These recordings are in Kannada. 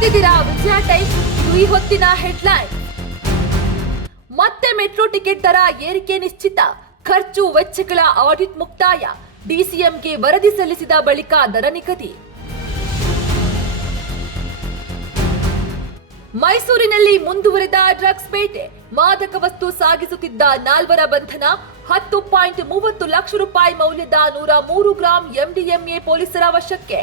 ನೋಡ್ತಿದ್ದೀರಾ ವಿಜಯ ಟೈಮ್ಸ್. ಈ ಹೊತ್ತಿನ ಹೆಡ್ಲೈನ್. ಮತ್ತೆ ಮೆಟ್ರೋ ಟಿಕೆಟ್ ದರ ಏರಿಕೆ ನಿಶ್ಚಿತ, ಖರ್ಚು ವೆಚ್ಚಗಳ ಆಡಿಟ್ ಮುಕ್ತಾಯ, ಡಿಸಿಎಂಗೆ ವರದಿ ಸಲ್ಲಿಸಿದ ಬಳಿಕ ದರ ನಿಗದಿ. ಮೈಸೂರಿನಲ್ಲಿ ಮುಂದುವರೆದ ಡ್ರಗ್ಸ್ ಬೇಟೆ, ಮಾದಕ ವಸ್ತು ಸಾಗಿಸುತ್ತಿದ್ದ 4 ಬಂಧನ, 10.30 ಲಕ್ಷ ರೂಪಾಯಿ ಮೌಲ್ಯದ 103 ಗ್ರಾಂ ಎಂಡಿಎಂಎ ಪೊಲೀಸರ ವಶಕ್ಕೆ.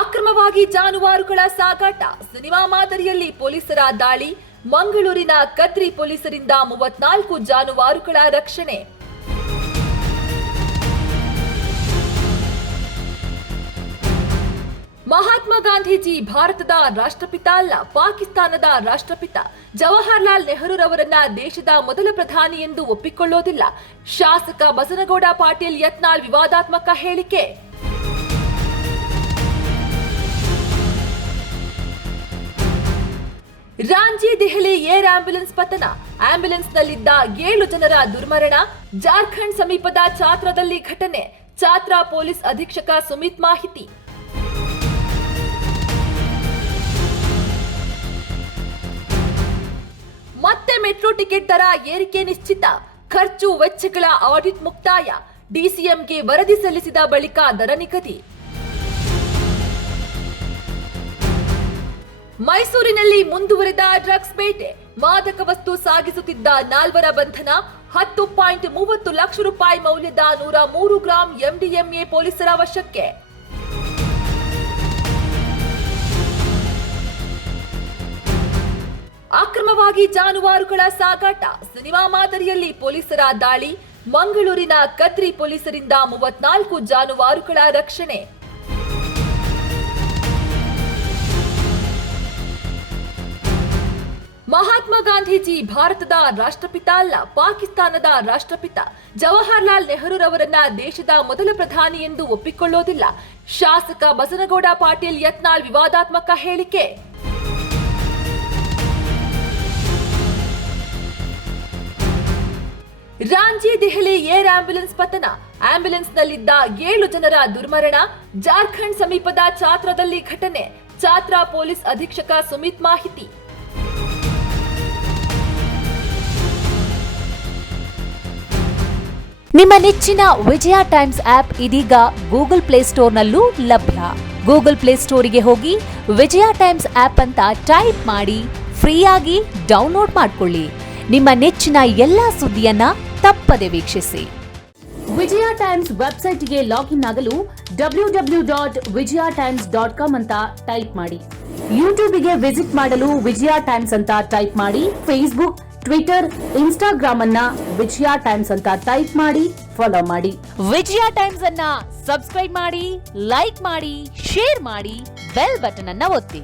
ಅಕ್ರಮವಾಗಿ ಜಾನುವಾರುಗಳ ಸಾಗಾಟ, ಸಿನಿಮಾ ಮಾದರಿಯಲ್ಲಿ ಪೊಲೀಸರ ದಾಳಿ, ಮಂಗಳೂರಿನ ಕದ್ರಿ ಪೊಲೀಸರಿಂದ 34 ಜಾನುವಾರುಗಳ ರಕ್ಷಣೆ. ಮಹಾತ್ಮ ಗಾಂಧೀಜಿ ಭಾರತದ ರಾಷ್ಟ್ರಪಿತ ಅಲ್ಲ, ಪಾಕಿಸ್ತಾನದ ರಾಷ್ಟ್ರಪಿತ. ಜವಾಹರ್ಲಾಲ್ ನೆಹರೂರವರನ್ನ ದೇಶದ ಮೊದಲ ಪ್ರಧಾನಿ ಎಂದು ಒಪ್ಪಿಕೊಳ್ಳೋದಿಲ್ಲ. ಶಾಸಕ ಬಸನಗೌಡ ಪಾಟೀಲ್ ಯತ್ನಾಳ್ ವಿವಾದಾತ್ಮಕ ಹೇಳಿಕೆ. ರಾಂಚಿ ದೆಹಲಿ ಏರ್ ಆಂಬ್ಯುಲೆನ್ಸ್ ಪತನ, ಆಂಬ್ಯುಲೆನ್ಸ್ನಲ್ಲಿದ್ದ 7 ಜನರ ದುರ್ಮರಣ. ಜಾರ್ಖಂಡ್ ಸಮೀಪದ ಚಾತ್ರಾದಲ್ಲಿ ಘಟನೆ, ಚಾತ್ರಾ ಪೊಲೀಸ್ ಅಧೀಕ್ಷಕ ಸುಮಿತ್ ಮಾಹಿತಿ. ಮತ್ತೆ ಮೆಟ್ರೋ ಟಿಕೆಟ್ ದರ ಏರಿಕೆ ನಿಶ್ಚಿತ, ಖರ್ಚು ವೆಚ್ಚಗಳ ಆಡಿಟ್ ಮುಕ್ತಾಯ, ಡಿಸಿಎಂಗೆ ವರದಿ ಸಲ್ಲಿಸಿದ ಬಳಿಕ ದರ ನಿಗದಿ. ಮೈಸೂರಿನಲ್ಲಿ ಮುಂದುವರೆದ ಡ್ರಗ್ಸ್ ಬೇಟೆ, ಮಾದಕ ವಸ್ತು ಸಾಗಿಸುತ್ತಿದ್ದ 4 ಬಂಧನ, 10.30 ಲಕ್ಷ ರೂಪಾಯಿ ಮೌಲ್ಯದ 103 ಗ್ರಾಂ ಎಂಡಿಎಂಎ ಪೊಲೀಸರ ವಶಕ್ಕೆ. ಅಕ್ರಮವಾಗಿ ಜಾನುವಾರುಗಳ ಸಾಗಾಟ, ಸಿನಿಮಾ ಮಾದರಿಯಲ್ಲಿ ಪೊಲೀಸರ ದಾಳಿ, ಮಂಗಳೂರಿನ ಕದ್ರಿ ಪೊಲೀಸರಿಂದ 34 ಜಾನುವಾರುಗಳ ರಕ್ಷಣೆ. ಮಹಾತ್ಮ ಗಾಂಧೀಜಿ ಭಾರತದ ರಾಷ್ಟ್ರಪಿತ ಅಲ್ಲ, ಪಾಕಿಸ್ತಾನದ ರಾಷ್ಟ್ರಪಿತ. ಜವಾಹರ್ಲಾಲ್ ನೆಹರೂರವರನ್ನ ದೇಶದ ಮೊದಲ ಪ್ರಧಾನಿ ಎಂದು ಒಪ್ಪಿಕೊಳ್ಳೋದಿಲ್ಲ. ಶಾಸಕ ಬಸನಗೌಡ ಪಾಟೀಲ್ ಯತ್ನಾಳ್ ವಿವಾದಾತ್ಮಕ ಹೇಳಿಕೆ. ರಾಂಚಿ ದೆಹಲಿ ಏರ್ ಆಂಬ್ಯುಲೆನ್ಸ್ ಪತನ, ಆಂಬ್ಯುಲೆನ್ಸ್ನಲ್ಲಿದ್ದ 7 ಜನರ ದುರ್ಮರಣ. ಜಾರ್ಖಂಡ್ ಸಮೀಪದ ಚಾತ್ರಾದಲ್ಲಿ ಘಟನೆ, ಚಾತ್ರಾ ಪೊಲೀಸ್ ಅಧೀಕ್ಷಕ ಸುಮಿತ್ ಮಾಹಿತಿ. ನಿಮ್ಮ ನೆಚ್ಚಿನ ವಿಜಯ ಟೈಮ್ಸ್ ಆಪ್ ಇದೀಗ ಗೂಗಲ್ ಪ್ಲೇಸ್ಟೋರ್ನಲ್ಲೂ ಲಭ್ಯ. ಗೂಗಲ್ ಪ್ಲೇಸ್ಟೋರಿಗೆ ಹೋಗಿ ವಿಜಯ ಟೈಮ್ಸ್ ಆಪ್ ಅಂತ ಟೈಪ್ ಮಾಡಿ ಫ್ರೀಯಾಗಿ ಡೌನ್ಲೋಡ್ ಮಾಡಿಕೊಳ್ಳಿ. ನಿಮ್ಮ ನೆಚ್ಚಿನ ಎಲ್ಲಾ ಸುದ್ದಿಯನ್ನ ತಪ್ಪದೆ ವೀಕ್ಷಿಸಿ. ವಿಜಯ ಟೈಮ್ಸ್ ವೆಬ್ಸೈಟ್ಗೆ ಲಾಗಿನ್ ಆಗಲು www.vijayatimes.com ಅಂತ ಟೈಪ್ ಮಾಡಿ. ಯೂಟ್ಯೂಬ್ಗೆ ವಿಸಿಟ್ ಮಾಡಲು ವಿಜಯ ಟೈಮ್ಸ್ ಅಂತ ಟೈಪ್ ಮಾಡಿ. ಫೇಸ್ಬುಕ್, ಟ್ವಿಟರ್, ಇನ್ಸ್ಟಾಗ್ರಾಮ್ ಅನ್ನ ವಿಜಯ ಟೈಮ್ಸ್ ಅಂತ ಟೈಪ್ ಮಾಡಿ, ಫಾಲೋ ಮಾಡಿ. ವಿಜಯ ಟೈಮ್ಸ್ ಅನ್ನ ಸಬ್ಸ್ಕ್ರೈಬ್ ಮಾಡಿ, ಲೈಕ್ ಮಾಡಿ, ಶೇರ್ ಮಾಡಿ, ಬೆಲ್ ಬಟನ್ ಅನ್ನ ಒತ್ತಿ.